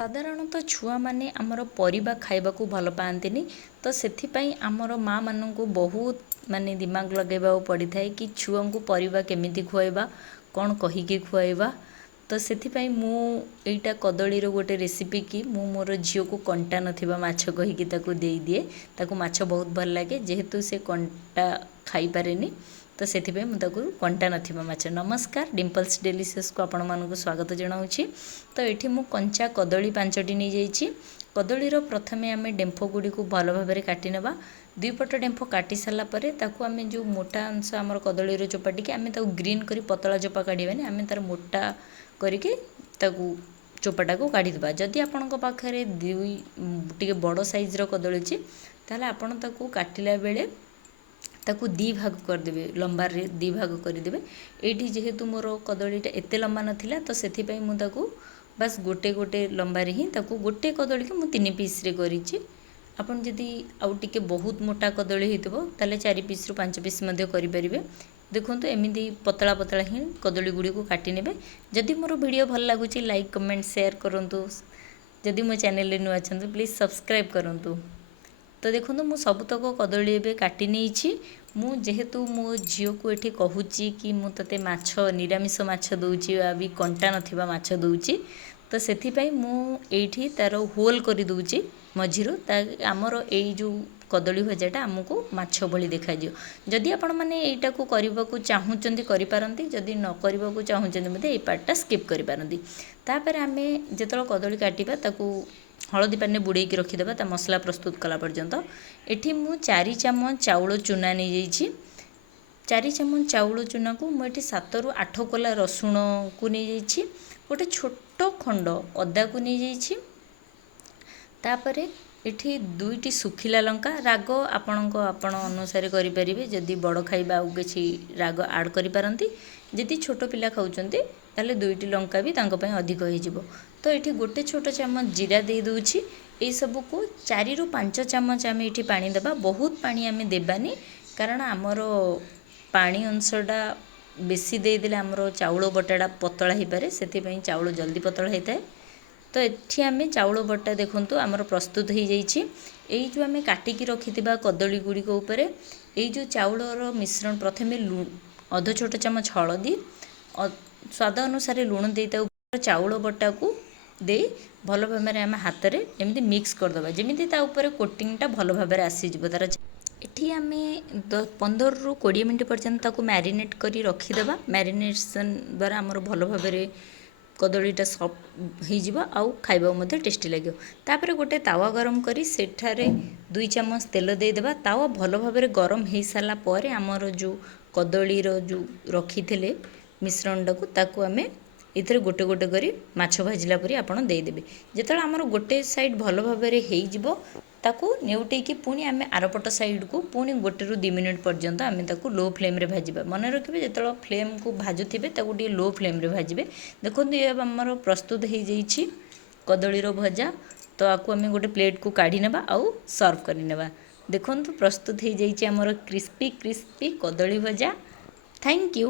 ସାଧାରଣତଃ ଛୁଆମାନେ ଆମର ପରିବା ଖାଇବାକୁ ଭଲ ପାଆନ୍ତିନି। ତ ସେଥିପାଇଁ ଆମର ମାଆ ମାନଙ୍କୁ ବହୁତ ଦିମାଗ ଲଗାଇବାକୁ ପଡ଼ିଥାଏ କି ଛୁଆଙ୍କୁ ପରିବା କେମିତି ଖୁଆଇବା, କ'ଣ କହିକି ଖୁଆଇବା। ତ ସେଥିପାଇଁ ମୁଁ ଏଇଟା କଦଳୀର ଗୋଟେ ରେସିପି କି ମୁଁ ମୋର ଝିଅକୁ କଣ୍ଟା ନଥିବା ମାଛ କହିକି ତାକୁ ଦେଇଦିଏ। ତାକୁ ମାଛ ବହୁତ ଭଲ ଲାଗେ, ଯେହେତୁ ସେ କଣ୍ଟା ଖାଇପାରେନି ତ ସେଥିପାଇଁ ମୁଁ ତାକୁ କଣ୍ଟା ନଥିବା ମାଛ। ନମସ୍କାର, ଡିମ୍ପଲ୍ସ ଡେଲିସିୟସ୍କୁ ଆପଣମାନଙ୍କୁ ସ୍ୱାଗତ ଜଣାଉଛି। ତ ଏଠି ମୁଁ କଞ୍ଚା କଦଳୀ 5ଟି ନେଇଯାଇଛି। କଦଳୀର ପ୍ରଥମେ ଆମେ ଡେମ୍ଫ ଗୁଡ଼ିକୁ ଭଲ ଭାବରେ କାଟି ନେବା। ଦୁଇ ପଟ ଡେମ୍ଫ କାଟି ସାରିଲା ପରେ ତାକୁ ଆମେ ଯେଉଁ ମୋଟା ଅଂଶ ଆମର କଦଳୀର ଚୋପା ଟିକେ ଆମେ ତାକୁ ଗ୍ରୀନ୍ କରି ପତଳା ଚୋପା କାଢ଼ିବାନି, ଆମେ ତାର ମୋଟା କରିକି ତାକୁ ଚୋପାଟାକୁ କାଢ଼ିଦେବା। ଯଦି ଆପଣଙ୍କ ପାଖରେ ଟିକେ ବଡ଼ ସାଇଜ୍ର କଦଳୀ ଅଛି ତାହେଲେ ଆପଣ ତାକୁ କାଟିଲା ବେଳେ ତାକୁ ଦୁଇ ଭାଗ କରିଦେବେ, ଲମ୍ବାରେ ଦୁଇ ଭାଗ କରିଦେବେ। ଏଇଠି ଯେହେତୁ ମୋର କଦଳୀଟା ଏତେ ଲମ୍ବା ନଥିଲା ତ ସେଥିପାଇଁ ମୁଁ ତାକୁ ବାସ୍ ଗୋଟେ ଲମ୍ବାରେ ହିଁ ତାକୁ ଗୋଟେ କଦଳୀକୁ ମୁଁ 3 ପିସ୍ରେ କରିଛି। ଆପଣ ଯଦି ଆଉ ଟିକେ ବହୁତ ମୋଟା କଦଳୀ ହେଇଥିବ ତାହେଲେ 4 ପିସ୍ରୁ 5 ପିସ୍ ମଧ୍ୟ କରିପାରିବେ। ଦେଖନ୍ତୁ ଏମିତି ପତଳା ପତଳା ହିଁ କଦଳୀ ଗୁଡ଼ିକୁ କାଟି ନେବେ। ଯଦି ମୋର ଭିଡ଼ିଓ ଭଲ ଲାଗୁଛି ଲାଇକ୍ କମେଣ୍ଟ ସେୟାର କରନ୍ତୁ। ଯଦି ମୋ ଚ୍ୟାନେଲରେ ନୂଆ ଅଛନ୍ତି ପ୍ଲିଜ୍ ସବସ୍କ୍ରାଇବ୍ କରନ୍ତୁ। ତ ଦେଖନ୍ତୁ ମୁଁ ସବୁତକ କଦଳୀ ଏବେ କାଟି ନେଇଛି। ମୁଁ ଯେହେତୁ ମୋ ଝିଅକୁ ଏଠି କହୁଛି କି ମୁଁ ତୋତେ ମାଛ ନିରାମିଷ ମାଛ ଦେଉଛି ବି କଣ୍ଟା ନଥିବା ମାଛ ଦେଉଛି, ତ ସେଥିପାଇଁ ମୁଁ ଏଇଠି ତା'ର ହୋଲ୍ କରିଦେଉଛି ମଝିରୁ। ଆମର ଏଇ ଯେଉଁ କଦଳୀ ଭଜାଟା ଆମକୁ ମାଛ ଭଳି ଦେଖାଯିବ। ଯଦି ଆପଣମାନେ ଏଇଟାକୁ କରିବାକୁ ଚାହୁଁଛନ୍ତି କରିପାରନ୍ତି, ଯଦି ନ କରିବାକୁ ଚାହୁଁଛନ୍ତି ମଧ୍ୟ ଏଇ ପାର୍ଟଟା ସ୍କିପ୍ କରିପାରନ୍ତି। ତାପରେ ଆମେ ଯେତେବେଳେ କଦଳୀ କାଟିବା ତାକୁ ହଳଦୀ ପାଣିରେ ବୁଡ଼େଇକି ରଖିଦେବା ତା ମସଲା ପ୍ରସ୍ତୁତ କଲା ପର୍ଯ୍ୟନ୍ତ। ଏଠି ମୁଁ 4 ଚାମଚ ଚାଉଳ ଚୁନା ନେଇଯାଇଛି। 4 ଚାମଚ ଚାଉଳ ଚୁନାକୁ ମୁଁ ଏଠି 7ରୁ 8 କୋଲା ରସୁଣକୁ ନେଇଯାଇଛି। ଗୋଟେ ଛୋଟ ଖଣ୍ଡ ଅଦାକୁ ନେଇଯାଇଛି। ତାପରେ ଏଠି 2ଟି ଶୁଖିଲା ଲଙ୍କା, ରାଗ ଆପଣ ଅନୁସାରେ କରିପାରିବେ। ଯଦି ବଡ଼ ଖାଇବା ଆଉ କିଛି ରାଗ ଆଡ଼୍ କରିପାରନ୍ତି। ଯଦି ଛୋଟ ପିଲା ଖାଉଛନ୍ତି ତାହେଲେ 2ଟି ଲଙ୍କା ବି ତାଙ୍କ ପାଇଁ ଅଧିକ ହେଇଯିବ। ତ ଏଠି ଗୋଟେ ଛୋଟ ଚାମଚ ଜିରା ଦେଇଦେଉଛି। ଏଇସବୁକୁ 4ରୁ 5 ଚାମଚ ଆମେ ଏଠି ପାଣି ଦେବା। ବହୁତ ପାଣି ଆମେ ଦେବାନି, କାରଣ ଆମର ପାଣି ଅଂଶଟା ବେଶୀ ଦେଇଦେଲେ ଆମର ଚାଉଳ ବଟାଟା ପତଳା ହୋଇପାରେ, ସେଥିପାଇଁ ଚାଉଳ ଜଲ୍ଦି ପତଳା ହୋଇଥାଏ। ତ ଏଠି ଆମେ ଚାଉଳ ବଟା ଦେଖନ୍ତୁ ଆମର ପ୍ରସ୍ତୁତ ହୋଇଯାଇଛି। ଏଇ ଯେଉଁ ଆମେ କାଟିକି ରଖିଥିବା କଦଳୀ ଗୁଡ଼ିକ ଉପରେ ଏଇ ଯେଉଁ ଚାଉଳର ମିଶ୍ରଣ, ପ୍ରଥମେ ଅଧ ଛୋଟ ଚାମଚ ହଳଦୀ, ସ୍ୱାଦ ଅନୁସାରେ ଲୁଣ ଦେଇ ତା ଉପରେ ଚାଉଳ ବଟାକୁ ଦେଇ ଭଲ ଭାବରେ ଆମେ ହାତରେ ଏମିତି ମିକ୍ସ କରିଦେବା, ଯେମିତି ତା ଉପରେ କୋଟିଂଟା ଭଲ ଭାବରେ ଆସିଯିବ ତାର। ଏଠି ଆମେ 15ରୁ 20 ମିନିଟ୍ ପର୍ଯ୍ୟନ୍ତ ତାକୁ ମ୍ୟାରିନେଟ୍ କରି ରଖିଦେବା। ମ୍ୟାରିନେସନ୍ ଦ୍ୱାରା ଆମର ଭଲ ଭାବରେ କଦଳୀଟା ସଫ୍ଟ ହେଇଯିବ ଆଉ ଖାଇବାକୁ ମଧ୍ୟ ଟେଷ୍ଟି ଲାଗିବ। ତାପରେ ଗୋଟେ ତାୱା ଗରମ କରି ସେଠାରେ 2 ଚାମଚ ତେଲ ଦେଇଦେବା। ତାୱା ଭଲ ଭାବରେ ଗରମ ହେଇସାରିଲା ପରେ ଆମର ଯେଉଁ କଦଳୀର ଯେଉଁ ରଖିଥିଲେ ମିଶ୍ରଣଟାକୁ ତାକୁ ଆମେ ଏଥିରେ ଗୋଟେ ଗୋଟେ କରି ମାଛ ଭାଜିଲା ପରି ଆପଣ ଦେଇଦେବେ। ଯେତେବେଳେ ଆମର ଗୋଟେ ସାଇଡ଼୍ ଭଲ ଭାବରେ ହେଇଯିବ ତାକୁ ନେଉଟେଇକି ପୁଣି ଆମେ ଆରପଟ ସାଇଡ଼୍କୁ ପୁଣି 1ରୁ 2 ମିନିଟ୍ ପର୍ଯ୍ୟନ୍ତ ଆମେ ତାକୁ ଲୋ ଫ୍ଲେମ୍ରେ ଭାଜିବା। ମନେ ରଖିବେ ଯେତେବେଳେ ଫ୍ଲେମ୍କୁ ଭାଜୁଥିବେ ତାକୁ ଟିକେ ଲୋ ଫ୍ଲେମ୍ରେ ଭାଜିବେ। ଦେଖନ୍ତୁ ଏ ଆମର ପ୍ରସ୍ତୁତ ହେଇଯାଇଛି କଦଳୀର ଭଜା। ତ ଆକୁ ଆମେ ଗୋଟେ ପ୍ଲେଟ୍କୁ କାଢ଼ି ନେବା ଆଉ ସର୍ଭ କରିନେବା। ଦେଖନ୍ତୁ ପ୍ରସ୍ତୁତ ହେଇଯାଇଛି ଆମର କ୍ରିସ୍ପି କଦଳୀ ଭଜା। Thank you.